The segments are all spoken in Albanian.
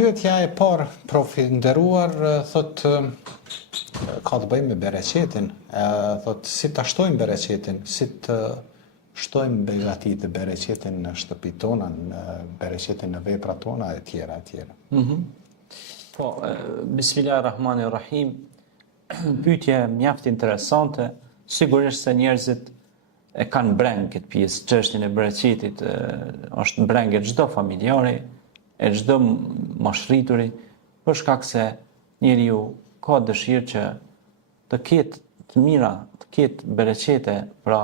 Pyetja e parë, profi nderuar, thot ka të bëjmë me bereqetin, thot si ta shtojmë bereqetin, si të shtojmë begatit të bereqetin në shtëpi tona, në bereqetin në vepra tona e tjera e tjera. Po, Bismillahirrahmanirrahim, pyetje mjaft interesante, sigurisht se njerëzit e kanë breng këtë pjesë, çështjen e bereqetit, është breng e çdo familjari, e çdo moshrrituri, për shkak se njeriu ka dëshirë që të ketë të mira, të ketë bereqete, pra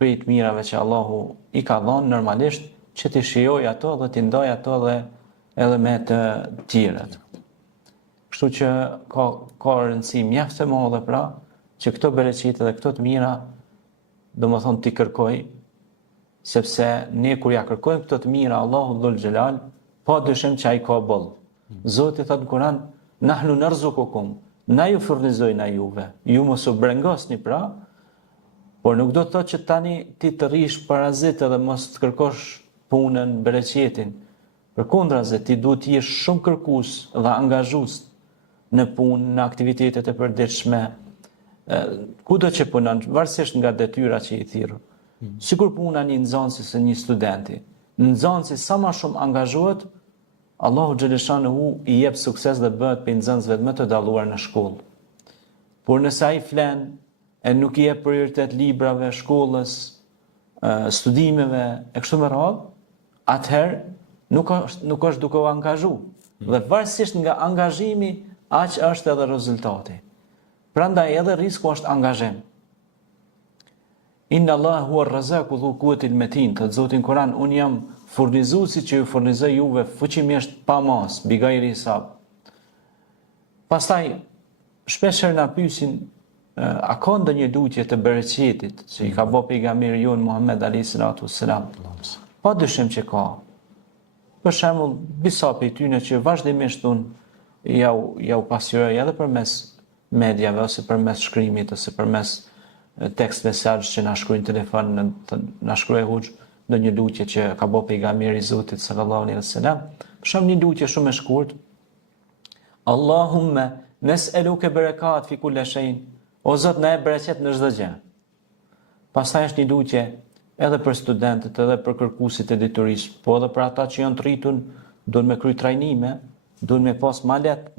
prej të mirave që Allahu i ka dhënë normalisht, që t'i shijoj ato dhe t'i ndaj ato dhe edhe me të tjerët. Kështu që ka rëndësi mjaft e madhe pra, që këto bereqete dhe këto të mira, domethënë t'i kërkoj, sepse ne kur ja kërkojmë këto të mira Allahu dhul xhelal, pa dyshim që ai ka boll. Zoti thot në Kur'an, nahnu narzukukum, na ju furnizojna juve, ju mos u brengosni pra, por nuk do të thotë që tani ti të rrish parazit edhe mos të kërkosh punën, bereqetin. Përkundrazi, ti duhet të jesh shumë kërkues dhe angazhues në punë, në aktivitetet e përditshme, kudo që punon, varësisht nga detyra që i thirr. Sikur puna një nxënësi se një studenti. Nxënësi sa më shumë angazhohet, Allahu xhaleshanuhu i jep sukses dhe bëhet për nxënësve më të dalluar në shkollë. Por nëse ai flen e nuk i jep prioritet librave, shkollës, studimeve e kështu me radhë, atëherë nuk është duke u angazhu. Dhe varësisht nga angazhimi, aq është edhe rezultati. Prandaj edhe risku është angazhim. Inna Allah hua rrazaku dhu kuetil metin, të Zotin Kur'an, unë jam furnizuesi që ju furnizoj juve fuqimisht pa mas, bigajri hisab. Pastaj, shpesher na pyesin, a ka ndonjë lutje të bereqetit, që i ka bë pejgamberi jon Muhammed alayhi salatu wassalam? Pa dyshim që ka. Për shembull, disa prej tyre që vazhdimisht unë ja u pasqyroj edhe përmes mediave, ose përmes shkrimit, ose përmes text mesazh që na shkruajnë telefon, na shkruaj hoxh ndonjë lutje që ka bë pejgamberi i Zotit sallallahu alaihi wasallam. Për shembull, një lutje shumë e shkurtë. Allahumma nes'aluka barakat fi kulli shay'in. O Zot, na e bereqet në çdo gjë. Pastaj është një lutje edhe për studentët, edhe për kërkuesit e diturisë, po edhe për ata që janë të rritur, duhen me kry trajnime, duhen me pas ma lehtë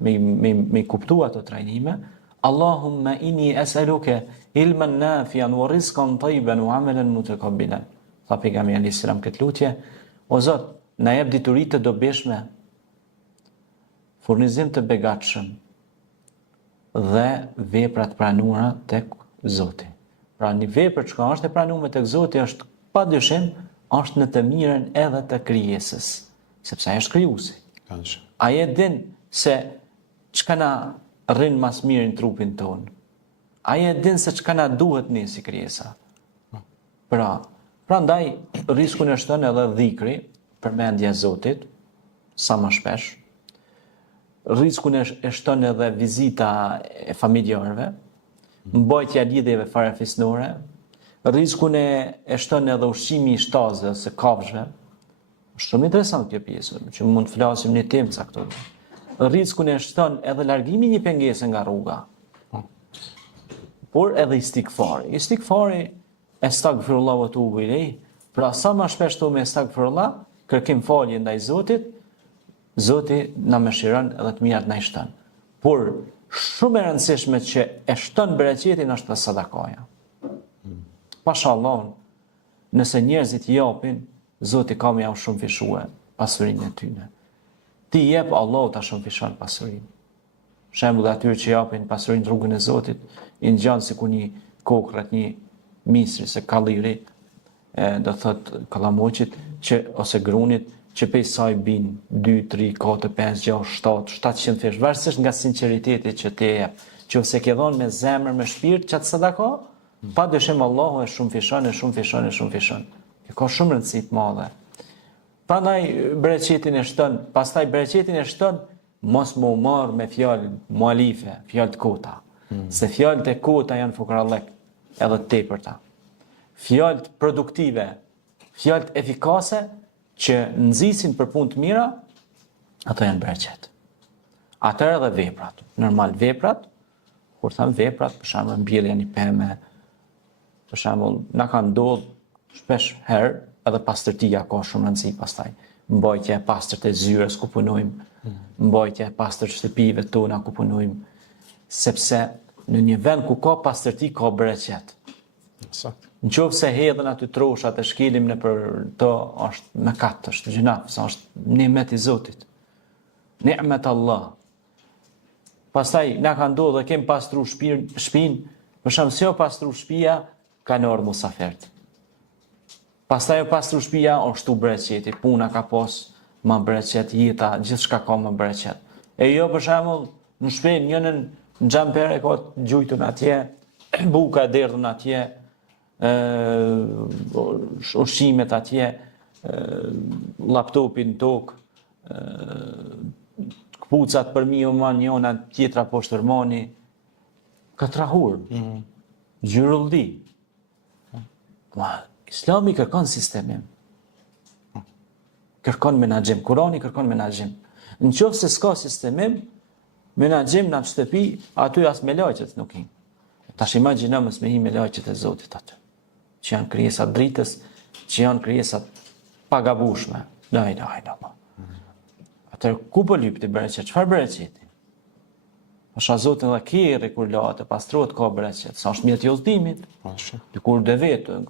me kuptu ato trajnime. Allahumma inni as'aluka ilman nafian wa rizqan tayyiban wa amalan mutakabbilan. Tha pejgamberi alayhis salam këtë lutje, o Zot, na jep dituri të dobishme, furnizim të begatshëm dhe vepra të pranuara tek Zoti. Pra një vepër që është e pranuar tek Zoti është padyshim është në të mirën edhe të krijesës, sepse ai është krijuesi. Ai e din se çka na rrin mas mirë në trupin ton. Ai e din se çka na duhet ne si krijesa. Prandaj riskun e shton edhe dhikri, përmendja e Zotit sa më shpesh. Riskun e shton edhe vizita e familjarëve, mbajtja lidhjeve farefisnore, riskun e shton edhe ushqimi i shtazëve ose kafshëve. Është shumë interesant kjo pjesë, që mund të flasim një temë caktuar. Riskun e shton edhe largimi një pengese nga rruga. Por edhe istikfari. Istikfari estagfirullah wa tubu ilejh. Pra sa më shpesh thu me estagfirullah, kërkim falje ndaj Zotit, Zoti na mëshiron edhe të mirat na i shton. Por shumë e rëndësishme që e shton bereqetin është sadakaja. Pashallah, nëse njerëzit japin, Zoti ka më shumë fishue pasurinë e tyre. Ti jep, Allahu ta shumë fishon pasurinë. Shembull atyre që japin pasurinë rrugën e Zotit, i ngjan sikur një kokrat, një misri se kalliri, do thot kallamoqit që ose grunit që pe saj bin 2, 3, 4, 5, 6, 700 fish, varësisht nga sinqeriteti që ti jep. Që ose ke dhënë me zemër, me shpirt çat sadaka, pa dyshim Allahu e shumë fishon. Ka shumë rëndësi të madhe. Prandaj bereqetin e shton, pastaj bereqetin e shton mos më marr me fjalë mualife, fjalë të kota. Se fjalët e kota janë fukarallëk, edhe të tepërta. Fjalët produktive, fjalët efikase që nxisin për punë të mira, ato janë bereqet. Atëherë edhe veprat. Normal veprat, kur tham veprat, për shembull mbjellja një pemë, për shembull na ka ndodhur shpesh herë edhe pastërtia ka shumë rëndësi pastaj. Mbajtja e pastërt e zyres ku punojmë, mbajtja e pastërt shtëpive tona ku punojmë, sepse në një vend ku ka pastërti ka bereqet. Sakt. Nëse se hedhen aty troshat e shkelim në për to, është mëkat, është gjinaf, sa është nimet i Zotit. Ni'met Allah. Pastaj na ka ndodhur dhe kem pastru shtëpinë, për shembull se o pastru shtëpia kanë ardhur musafirët. Pastaj o pastru shtëpia është tu bereqeti, puna ka pas më bereqet, jeta, gjithçka ka më bereqet. E jo për shembull në shtëpi njënën në xhamper e ka gjujtun atje, buka e derdhën atje, ushqimet atje, laptopin në tokë, këpucat për mi o ma njona tjetra poshtë tërmoni, ka trahur, gjyrulldi. Ma, Islami kërkon sistemim, kërkon menaxhim, Kurani kërkon menaxhim. Në qoftë se s'ka sistemim, menaxhim në shtëpi, aty as me lajqet nuk hin. Tash imagjino mos me hi me lajqet e Zotit aty, që janë krijesat dritës, që janë krijesat pagabushme. La ilaha illallah. Atëherë ku po lypti bereqet? Çfarë bereqeti? Pasha Zotin dhe kjerë kur lahet e pastrohet ka bereqet. Sa është mjet i udhëtimit. Kur dhe vetë.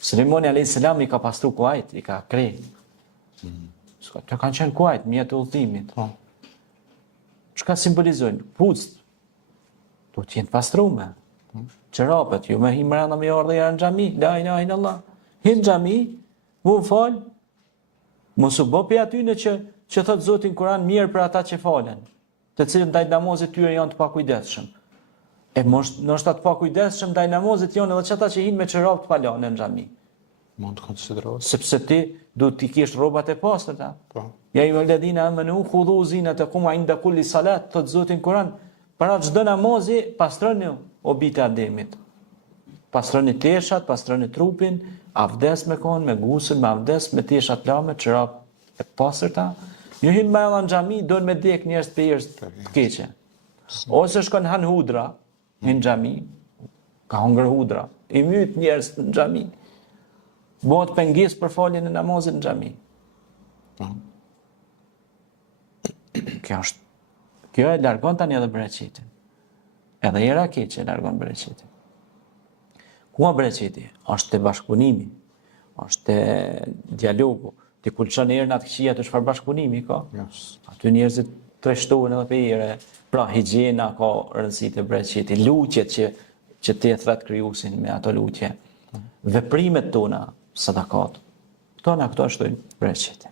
Sulejmani alayhis salam i ka pastru kuajt, i ka krej. Të kanë qenë kuajt, mjet e udhëtimit. Çka simbolizojnë? Pucët. Do të jenë pastrume. Çerapet, ju me himrana me ardhe janë në xhami, la ilaha illallah. Hin xhami, mu fal. Mos u bë aty në që thot Zoti në Kur'an mirë për ata që falen, të cilët ndaj namazit tyre janë të pakujdesshëm. E ndoshta të pakujdesshëm ndaj namazit janë edhe ata që hinë me çerap të palane në xhami. Mund të konsiderohet. Sepse ti duhet të kesh rrobat e pastërta. Po. Ja ju alladhina amanu khudhu zinatakum inda kulli salat, thot Zoti në Kur'an, para çdo namazi pastroni o bitë Ademit. Pastroni teshat, pastroni trupin, avdes me kon, me gusël, me avdes, me teshat lame, çerap e pastërta. Ju hin me në xhami, doin me dek njerëz të përjerës të keqe. Ose shkon han hudra, hin xhami, ka hungër hudra, i myt njerëz në xhami. Bëhet pengesë për faljen e namazit në xhami. Kjo e largon tani edhe bereqetin. Edhe era keqe e largon bereqetin. Ku a bereqeti? Është te bashkëpunimi, është te dialogu, ti kulçon erën atë këqija të çfarë bashkëpunimi ka. Yes. Aty njerëzit treshtohen edhe për ere. Pra higjiena ka rëndësi të bereqetit, lutjet që ti e thret krijuesin me ato lutje. Veprimet tona, sadakat. Këto ashtojnë bereqetin.